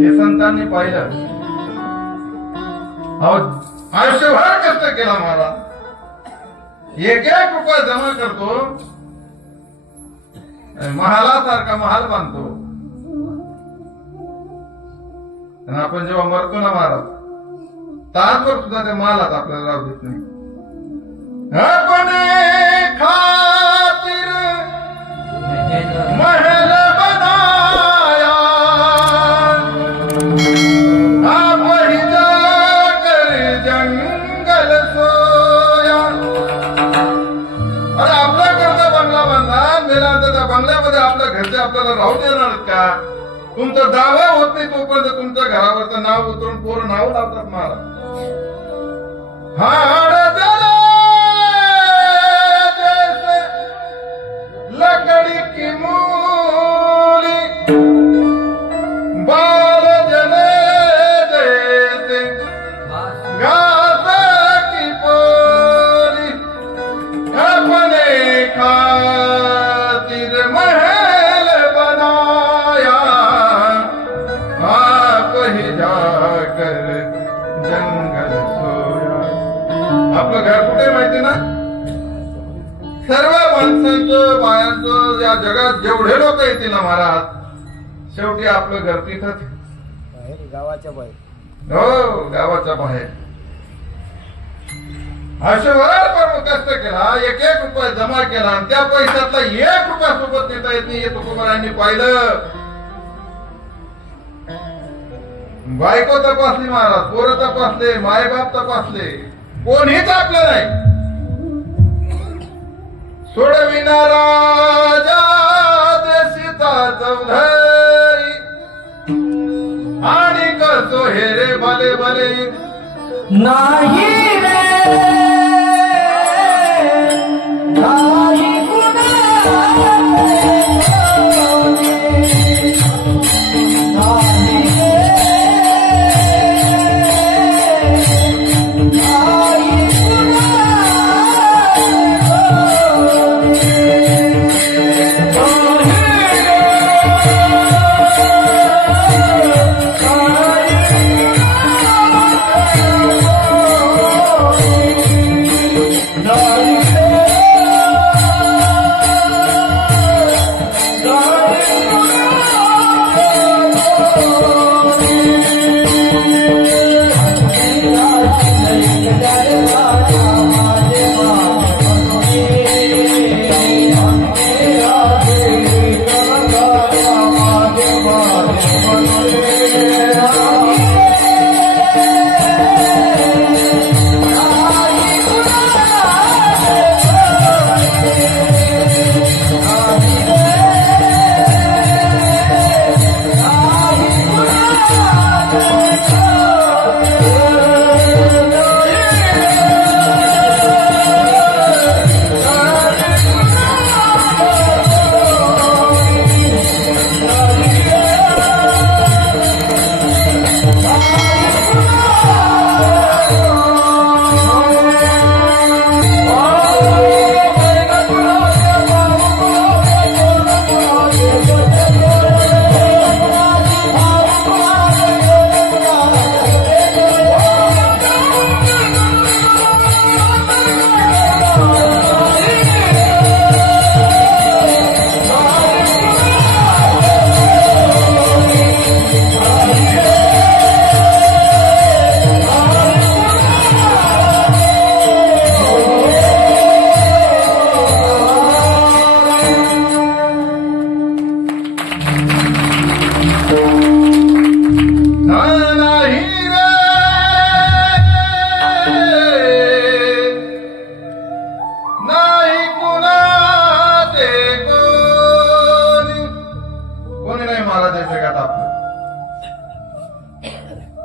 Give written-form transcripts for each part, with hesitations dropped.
हे संतांनी पाहिलं. आयुष्यभर कष्ट केला महाराज, एक एक रुपया जमा करतो, महालासारखा महाल बांधतो. आणि आपण जेव्हा मरतो ना महाराज, तासभर सुद्धा त्या महालात आपल्याला राहू देत नाही. अपने खातिर महल बनाया, आप ही जाकर जंगल सोया. अरे आपल्याकडचा बंगला बांधला, मेल्यानंतर त्या बंगल्यामध्ये आपल्या घरचे आपल्याला राहू देणार का? तुमचा दावा होत नाही तोपर्यंत तुमच्या घरावरचं नाव उतरून पोरं नाव लावतात महाराज. हाड झाला लकड़ी की मूली, बाल जले जैसे घास की पोली. अपने खातिर महल बनाया, आप ही जाकर जंगल सोया. आपलं घर कुठे माहिती ना? सर्व माणसांचं बायांचं या जगात जेवढे लोक येतील ना महाराज, शेवटी आपलं घर तिथंच, गावाच्या बाहेर. हो, गावाच्या बाहेर. आयुष्यभर पण कष्ट केला, एक एक रुपया जमा केला, आणि त्या पैशातला एक रुपया सोबत नेता येत नाही हे तुकोबारायांनी पाहिलं. बायको तपासली महाराज, पोरं तपासले, मायबाप तपासले, कोणीच आपलं नाही. सोडविना राजा सीता चौधरी, आणि कसो हेरे भले भले नाही रे नाही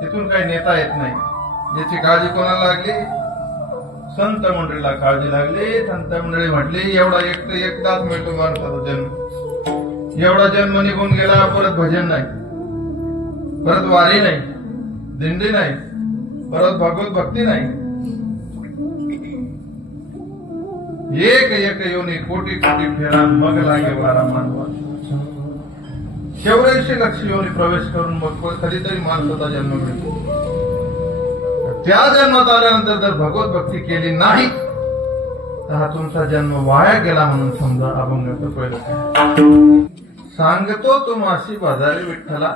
तिथून काही नेता येत नाही. याची काळजी कोणाला लागली? संत मंडळीला काळजी लागली. संत मंडळी म्हटली एवढा एकदाच मिळतो माणसाचा जन्म, एवढा जन्म निघून गेला, परत भजन नाही, परत वारी नाही, दिंडी नाही, परत भगवत भक्ती नाही. एक एक योनी कोटी कोटी फेरा मग लागे वारा मानवा. 84 लक्ष योनी प्रवेश करून मग कधीतरी माणसाचा जन्म मिळतो. त्या जन्मात आल्यानंतर जर भगवत भक्ती केली नाही तर हा तुमचा जन्म वाया गेला म्हणून समजा. अभंगाचं पहिलं सांगतो तुम्हाशी बाजारी विठ्ठला,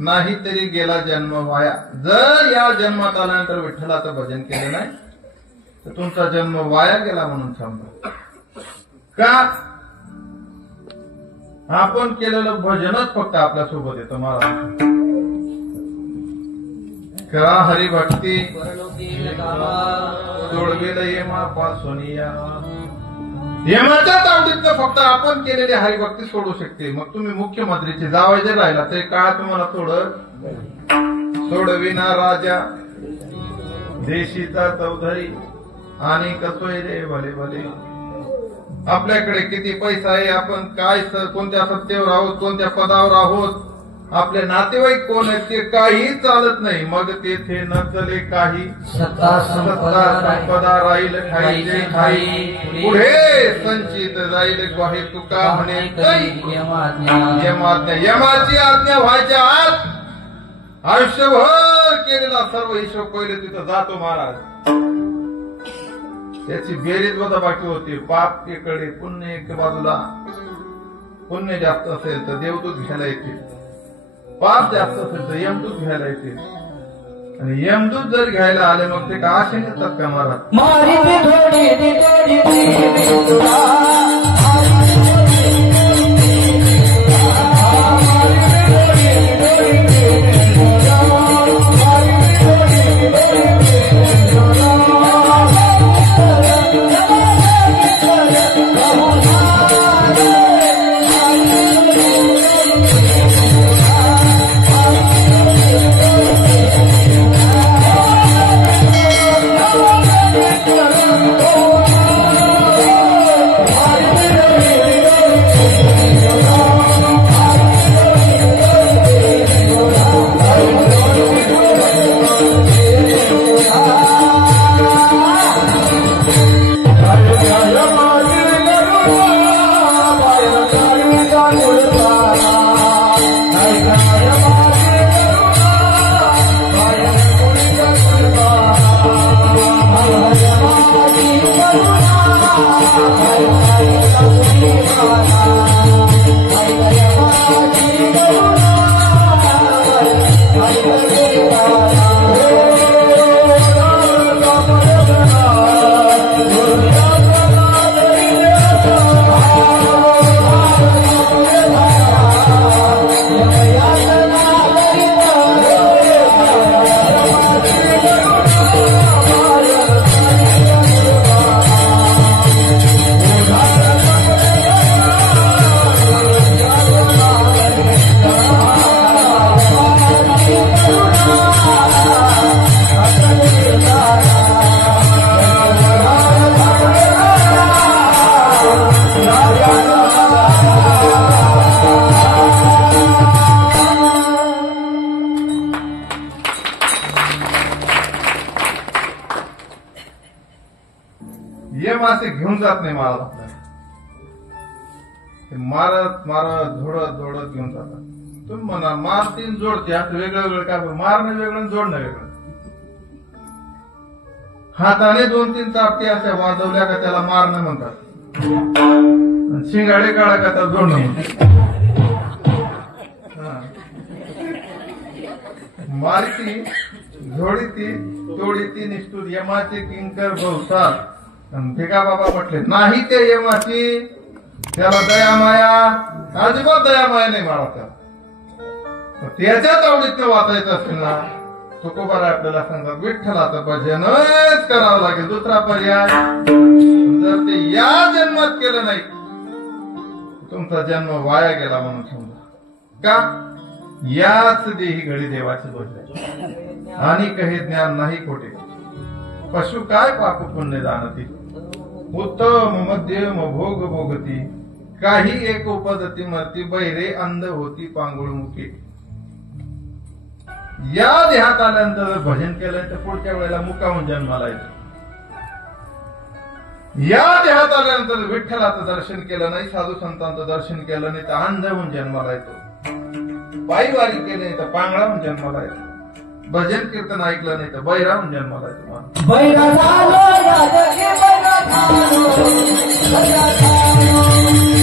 नाही तरी गेला जन्म वाया. जर या जन्मात आल्यानंतर विठ्ठलाचं भजन केलं नाही तर तुमचा जन्म वाया गेला म्हणून समजा. का? आपण केलेलं भजनच फक्त आपल्या सोबत येतं. महाराज करा हरिभक्ती सोडवेल यमापासून या. यमाच्या तावडीतनं फक्त आपण केलेली हरिभक्ती सोडू शकते. मग तुम्ही मुख्यमंत्रीचे जावई जे राहिला ते काळ तुम्हाला सोडविना राजा देशीचा चौधरी आणि कसोय रे भले भले. आपल्याकडे किती पैसा आहे, आपण काय कोणत्या सत्तेवर आहोत, कोणत्या पदावर आहोत, आपले नातेवाईक कोण आहेत ते काही चालत नाही. मग तेथे न चले काही, सत्ता संपदा राहील खायचे खाई, पुढे संचित जाईल ग्वाही तुका म्हणे यमाची आज्ञा व्हायच्या आत आयुष्यभर केलेला सर्व हिशोब पहिले तिथं जातो महाराज. त्याची बेरीज वजा बाकी होती. पाप एकडे पुण्य एक बाजूला. पुण्य जास्त असेल तर देवदूत घ्यायला येतील, पाप जास्त असेल तर यमदूत घ्यायला येतील. आणि यमदूत जर घ्यायला आले मग ते का आशे नेतात का महाराज? मासे घेऊन जात नाही महाराज आपल्याला. मारत मारत झोडत घेऊन जातात. तुम्ही म्हणा मारतीन जोडते असं वेगळं वेगळं काय, मारणं वेगळं जोडणं वेगळं. हाताने 2-3 चापटी अशा वाजवल्या का त्याला मारणं म्हणतात. शिंगाडे काढा का त्याला जोडणं म्हणतात. मारती झोडीती तोडीती निष्ठूर यमाचे किंकर बहुसार. ते का बाबा म्हटले नाही ते यमाची त्याला दया माया अजिबात दया माया नाही मारा. त्याच्याच आवडीत वाचायचं असेल ना तुकोबारा आपल्याला सांगतात विठ्ठलाचं भजनच करावं लागेल. दुसरा पर्याय जर ते या जन्मात केलं नाही तुमचा जन्म वाया गेला म्हणून समजा. का? याच देही घडी देवाचे भजन आणि कहे ज्ञान नाही खोटे. पशु काय पाप पुण्य जाणती उत्तम मध्यम भोग भोगती. काही एक उपजती मरती बैरे अंध होती पांगुळमुखी. या देहात आल्यानंतर भजन केलं तर पुढच्या वेळेला मुकावून जन्माला येतो. या देहात आल्यानंतर विठ्ठलाचं दर्शन केलं नाही, साधू संतांचं दर्शन केलं नाही तर अंध होऊन जन्माला येतो. पायी वारी केली नाही तर पांगळा म्हणून जन्माला येतो. भजन कीर्तन ऐकलं नाही तर बैरा म्हणून जन्माला येतो माणूस. बैरा झालो या जगी बैरा झालो, बैरा झालो.